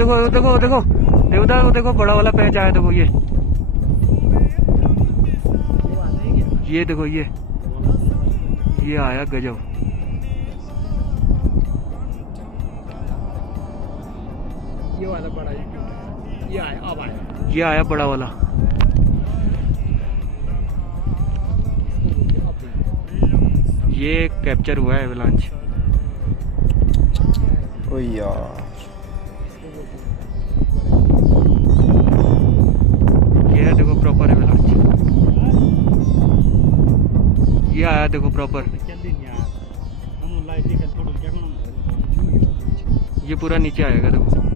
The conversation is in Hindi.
देखो देखो देखो देवदार को देखो, बड़ा वाला पैच आया। देखो ये देखो ये आया गजब। ये वाला बड़ा ये आया, अब आया, ये आया बड़ा वाला। ये कैप्चर हुआ है एवलांच। ओ यार ये है देखो प्रॉपर एवलांच। ये आया देखो प्रॉपर। ये पूरा नीचे आएगा देखो।